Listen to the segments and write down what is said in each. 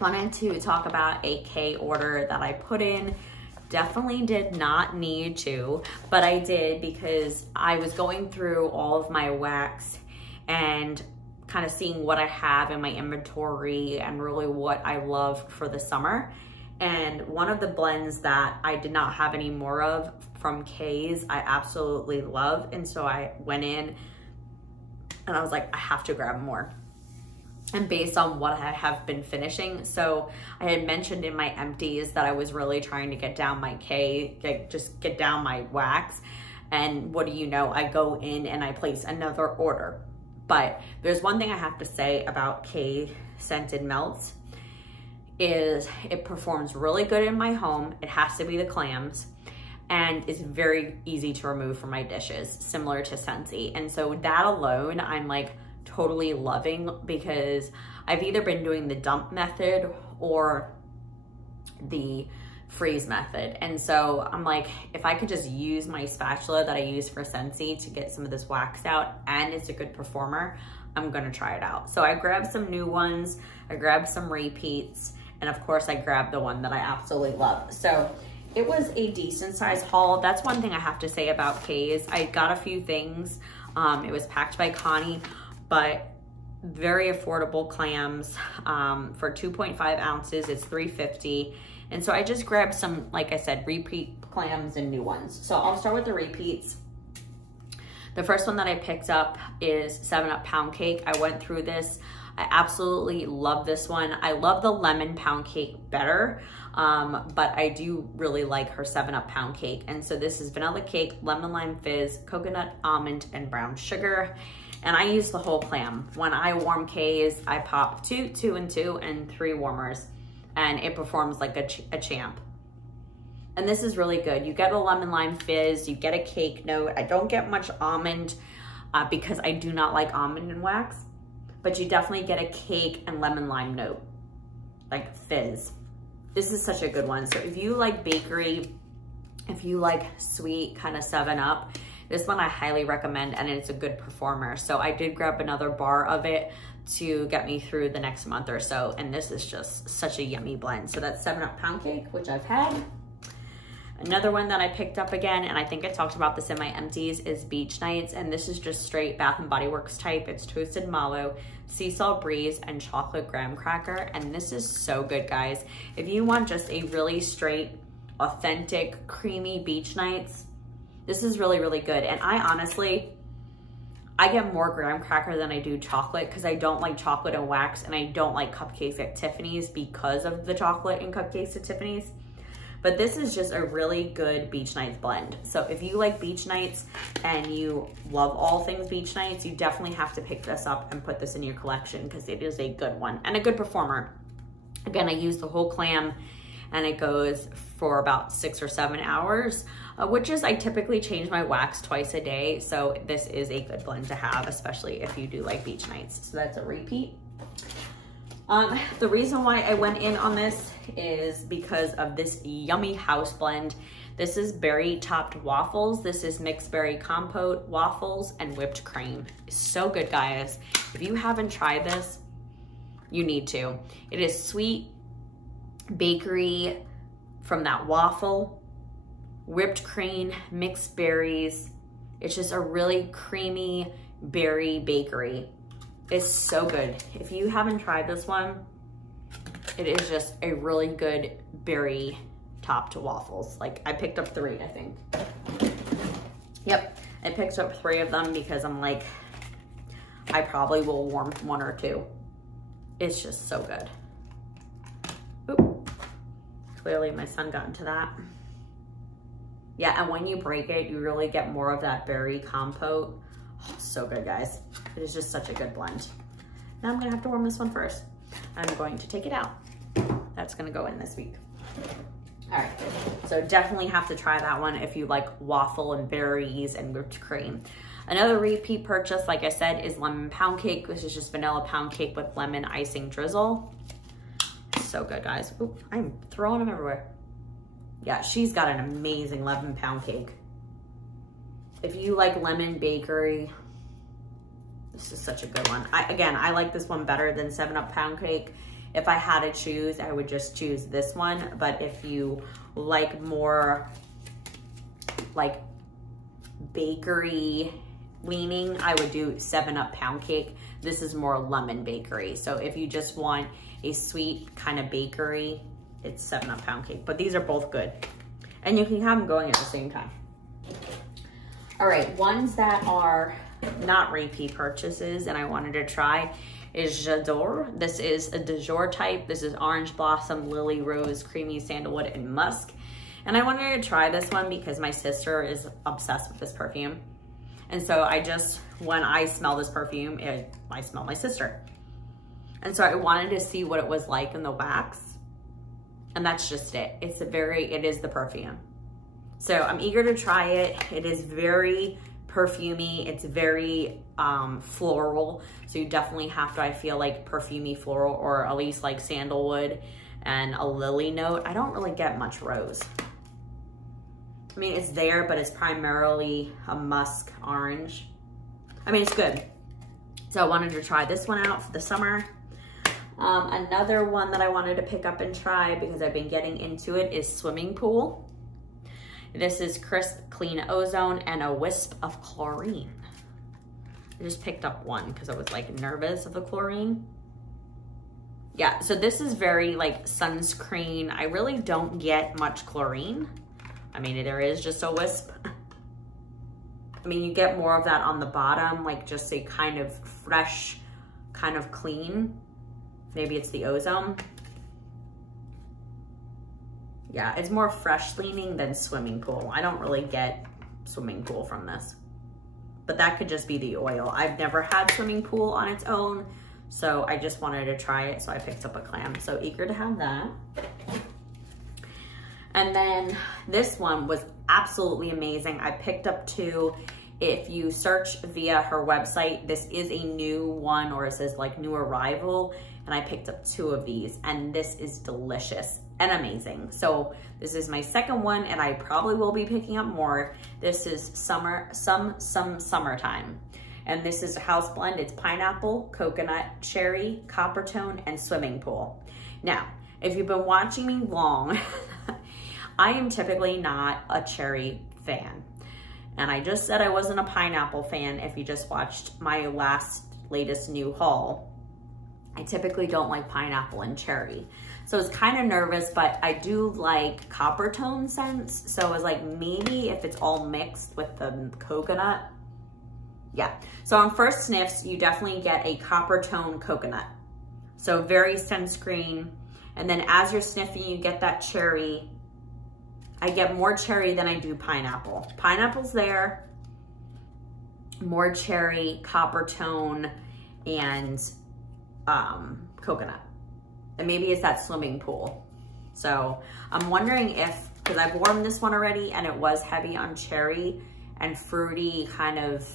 wanted to talk about a K order that I put in. Definitely did not need to, but I did because I was going through all of my wax and kind of seeing what I have in my inventory and really what I love for the summer. And one of the blends that I did not have any more of from K's, I absolutely love. And so I went in and I was like, I have to grab more. And based on what I have been finishing. So I had mentioned in my empties that I was really trying to get down my K, just get down my wax. And what do you know, I go in and I place another order. But there's one thing I have to say about K scented melts is it performs really good in my home. It has to be the clams, and it's very easy to remove from my dishes, similar to Scentsy. And so that alone, I'm like totally loving, because I've either been doing the dump method or the freeze method. And so I'm like, if I could just use my spatula that I use for Scentsy to get some of this wax out, and it's a good performer, I'm gonna try it out. So I grabbed some new ones, I grabbed some repeats, and of course I grabbed the one that I absolutely love. So it was a decent size haul. That's one thing I have to say about K's. I got a few things. It was packed by Connie, but very affordable clams. For 2.5 ounces, it's $3.50. And so I just grabbed some, like I said, repeat clams and new ones. So I'll start with the repeats. The first one that I picked up is 7-Up Pound Cake. I went through this. I absolutely love this one. I love the lemon pound cake better, but I do really like her 7-Up Pound Cake. And so this is vanilla cake, lemon lime fizz, coconut, almond, and brown sugar. And I use the whole clam. When I warm K's, I pop 2, 2, and 2, and 3 warmers, and it performs like a champ. And this is really good. You get a lemon lime fizz, you get a cake note. I don't get much almond because I do not like almond in wax, but you definitely get a cake and lemon lime note, like fizz. This is such a good one. So if you like bakery, if you like sweet kind of 7-Up, this one I highly recommend, and it's a good performer. So I did grab another bar of it to get me through the next month or so, and this is just such a yummy blend. So that's 7-Up Pound Cake, which I've had. Another one that I picked up again, and I think I talked about this in my empties, is Beach Nights, and this is just straight Bath & Body Works type. It's toasted mallow, sea salt breeze, and chocolate graham cracker, and this is so good, guys. If you want just a really straight, authentic, creamy Beach Nights, this is really, really good. And I honestly, I get more graham cracker than I do chocolate, because I don't like chocolate and wax, and I don't like cupcakes at Tiffany's because of the chocolate and cupcakes at Tiffany's. But this is just a really good Beach Nights blend. So if you like Beach Nights and you love all things Beach Nights, you definitely have to pick this up and put this in your collection, because it is a good one and a good performer. Again, I use the whole clam, and it goes for about 6 or 7 hours, which is, I typically change my wax twice a day. So this is a good blend to have, especially if you do like Beach Nights. So that's a repeat. The reason why I went in on this is because of this yummy house blend. This is berry topped waffles. This is mixed berry compote, waffles, and whipped cream. It's so good, guys. If you haven't tried this, you need to. It is sweet bakery from that waffle, whipped cream, mixed berries. It's just a really creamy berry bakery. It's so good. If you haven't tried this one, it is just a really good berry topped waffles. Like, I picked up 3, I think. Yep, I picked up 3 of them because I'm like, I probably will warm 1 or 2. It's just so good. Oop. Clearly my son got into that. Yeah, and when you break it, you really get more of that berry compote. Oh, so good, guys. It is just such a good blend. Now I'm gonna have to warm this one first. I'm going to take it out. That's gonna go in this week. All right, so definitely have to try that one if you like waffle and berries and whipped cream. Another repeat purchase, like I said, is lemon pound cake. This is just vanilla pound cake with lemon icing drizzle. So good, guys. Oop, I'm throwing them everywhere. Yeah, she's got an amazing lemon pound cake. If you like lemon bakery, this is such a good one. Again, I like this one better than 7-Up Pound Cake. If I had to choose, I would just choose this one. But if you like more like bakery leaning, I would do 7-Up Pound Cake. This is more lemon bakery. So if you just want a sweet kind of bakery, it's 7-Up Pound Cake. But these are both good. And you can have them going at the same time. All right, ones that are not repeat purchases and I wanted to try is Jador. This is a du jour type. This is orange blossom, lily rose, creamy sandalwood, and musk. And I wanted to try this one because my sister is obsessed with this perfume. And so I just, when I smell this perfume, I smell my sister. And so I wanted to see what it was like in the wax. And that's just it. It is the perfume. So I'm eager to try it. It is very perfumey. It's very floral. So you definitely have to, I feel like, perfumey floral, or at least like sandalwood and a lily note. I don't really get much rose. I mean, it's there, but it's primarily a musk orange. I mean, it's good. So I wanted to try this one out for the summer. Another one that I wanted to pick up and try because I've been getting into it is Swimming Pool. This is Crisp Clean Ozone and a Wisp of Chlorine. I just picked up one because I was like nervous of the chlorine. Yeah, so this is very like sunscreen. I really don't get much chlorine. I mean, there is just a wisp. I mean, you get more of that on the bottom, like just a kind of fresh, kind of clean. Maybe it's the ozone. Yeah, it's more fresh leaning than Swimming Pool. I don't really get Swimming Pool from this, but that could just be the oil. I've never had Swimming Pool on its own, so I just wanted to try it, so I picked up a clam. So eager to have that. And then this one was absolutely amazing. I picked up two. If you search via her website, this is a new one, or it says like new arrival. And I picked up two of these, and this is delicious and amazing. So this is my second one, and I probably will be picking up more. This is summertime. And this is a house blend. It's pineapple, coconut, cherry, copper tone, and Swimming Pool. Now, if you've been watching me long, I am typically not a cherry fan. And I just said I wasn't a pineapple fan if you just watched my latest new haul. I typically don't like pineapple and cherry. So I was kind of nervous, but I do like copper tone scents. So I was like, maybe if it's all mixed with the coconut. Yeah, so on first sniffs, you definitely get a copper tone coconut. So very sunscreen. And then as you're sniffing, you get that cherry. I get more cherry than I do pineapple. Pineapple's there, more cherry, copper tone, and coconut. And maybe it's that Swimming Pool. So I'm wondering if, because I've warmed this one already and it was heavy on cherry and fruity kind of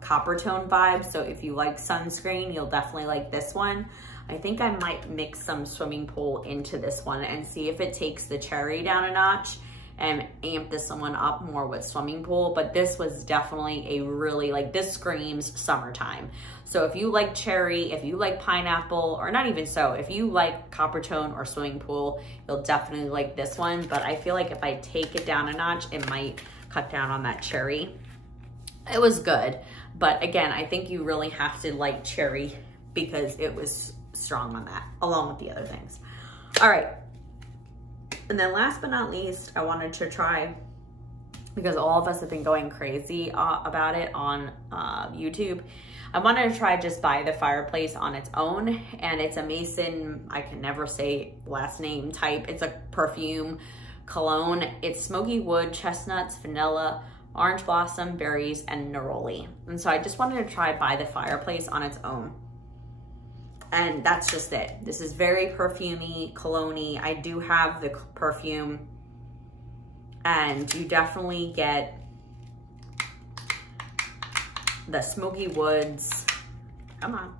copper tone vibes. So if you like sunscreen, you'll definitely like this one. I think I might mix some Swimming Pool into this one and see if it takes the cherry down a notch and amp this one up more with Swimming Pool. But this was definitely a really, like, this screams summertime. So if you like cherry, if you like pineapple, or not even so, if you like copper tone or Swimming Pool, you'll definitely like this one. But I feel like if I take it down a notch, it might cut down on that cherry. It was good, but again, I think you really have to like cherry because it was strong on that, along with the other things. All right. And then last but not least, I wanted to try, because all of us have been going crazy about it on YouTube, I wanted to try just buy the Fireplace on its own. And it's a Mason, I can never say last name type. It's a perfume cologne. It's smoky wood, chestnuts, vanilla, orange blossom, berries, and neroli. And so I just wanted to try buy the Fireplace on its own. And that's just it. This is very perfumey, cologne-y. I do have the perfume, and you definitely get the smoky woods. Come on.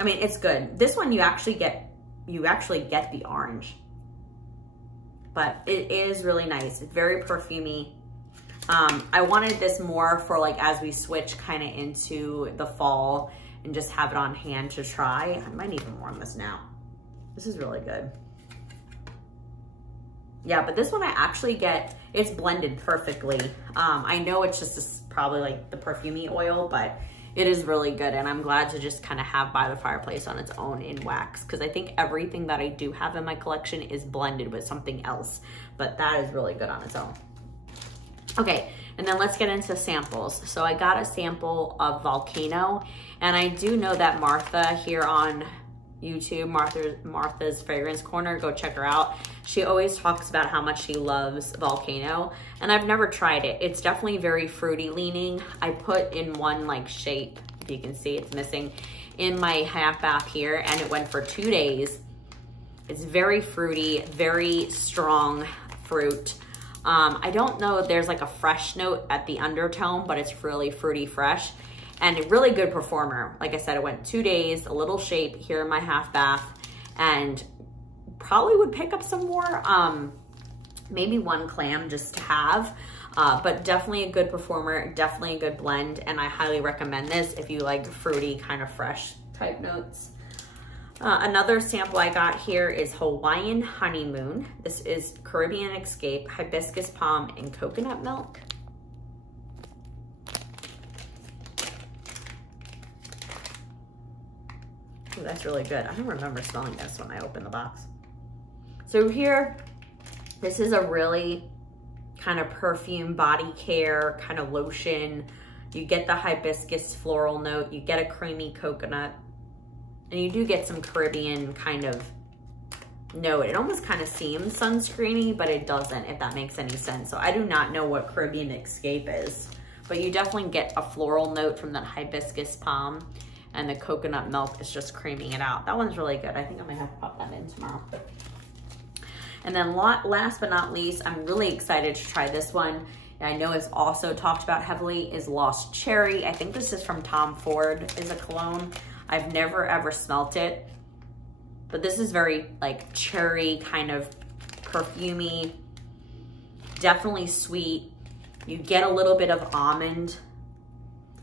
I mean, it's good. This one you actually get the orange, but it is really nice. It's very perfumey. I wanted this more for like as we switch kind of into the fall and just have it on hand to try. I might even warm this now. This is really good. Yeah, but this one I actually get, it's blended perfectly. I know it's just probably like the perfumey oil, but it is really good. And I'm glad to just kind of have By the Fireplace on its own in wax, because I think everything that I do have in my collection is blended with something else, but that is really good on its own. Okay, and then let's get into samples. So I got a sample of Volcano, and I do know that Martha here on YouTube, Martha's Fragrance Corner, go check her out. She always talks about how much she loves Volcano, and I've never tried it. It's definitely very fruity leaning. I put in one like shape, if you can see it's missing, in my half bath here, and it went for 2 days. It's very fruity, very strong fruit. I don't know if there's like a fresh note at the undertone, but it's really fruity fresh. And a really good performer. Like I said, it went 2 days, a little shape here in my half bath, and probably would pick up some more, maybe one clam just to have, but definitely a good performer, definitely a good blend, and I highly recommend this if you like fruity, kind of fresh type notes. Another sample I got here is Hawaiian Honeymoon. This is Caribbean Escape, Hibiscus Palm, and Coconut Milk. Ooh, that's really good. I don't remember smelling this when I opened the box. So here, this is a really kind of perfume, body care, kind of lotion. You get the hibiscus floral note, you get a creamy coconut, and you do get some Caribbean kind of note. It almost kind of seems sunscreeny, but it doesn't, if that makes any sense. So I do not know what Caribbean Escape is, but you definitely get a floral note from that hibiscus palm, and the coconut milk is just creaming it out. That one's really good. I think I might have to pop that in tomorrow. And then last but not least, I'm really excited to try this one. I know it's also talked about heavily, is Lost Cherry. I think this is from Tom Ford, is a cologne. I've never ever smelt it, but this is very like cherry, kind of perfumey, definitely sweet. You get a little bit of almond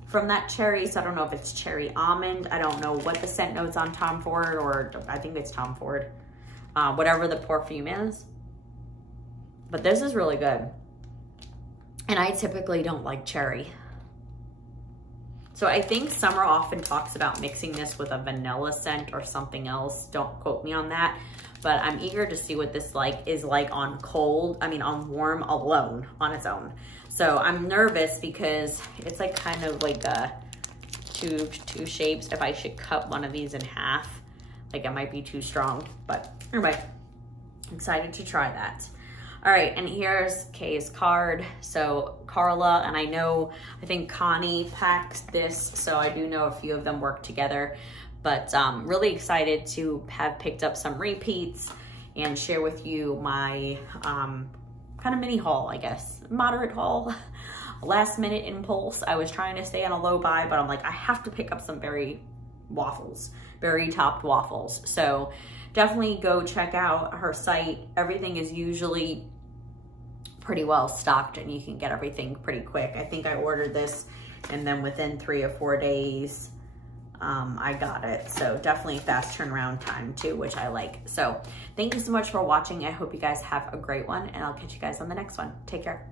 from that cherry, so I don't know if it's cherry almond. I don't know what the scent notes on Tom Ford, or I think it's Tom Ford, whatever the perfume is. But this is really good. And I typically don't like cherry. So I think Summer often talks about mixing this with a vanilla scent or something else. Don't quote me on that. But I'm eager to see what this is like on on warm alone, on its own. So I'm nervous because it's like kind of like a two shapes. If I should cut one of these in half, like it might be too strong, but anyway, excited to try that. All right, and here's Kay's card. So Carla, and I think Connie packed this, so I do know a few of them work together, but really excited to have picked up some repeats and share with you my kind of mini haul, I guess, moderate haul, last minute impulse. I was trying to stay on a low buy, but I'm like, I have to pick up some berry topped waffles. So definitely go check out her site. Everything is usually pretty well stocked and you can get everything pretty quick. I think I ordered this and then within 3 or 4 days, I got it. So definitely fast turnaround time too, which I like. So thank you so much for watching. I hope you guys have a great one and I'll catch you guys on the next one. Take care.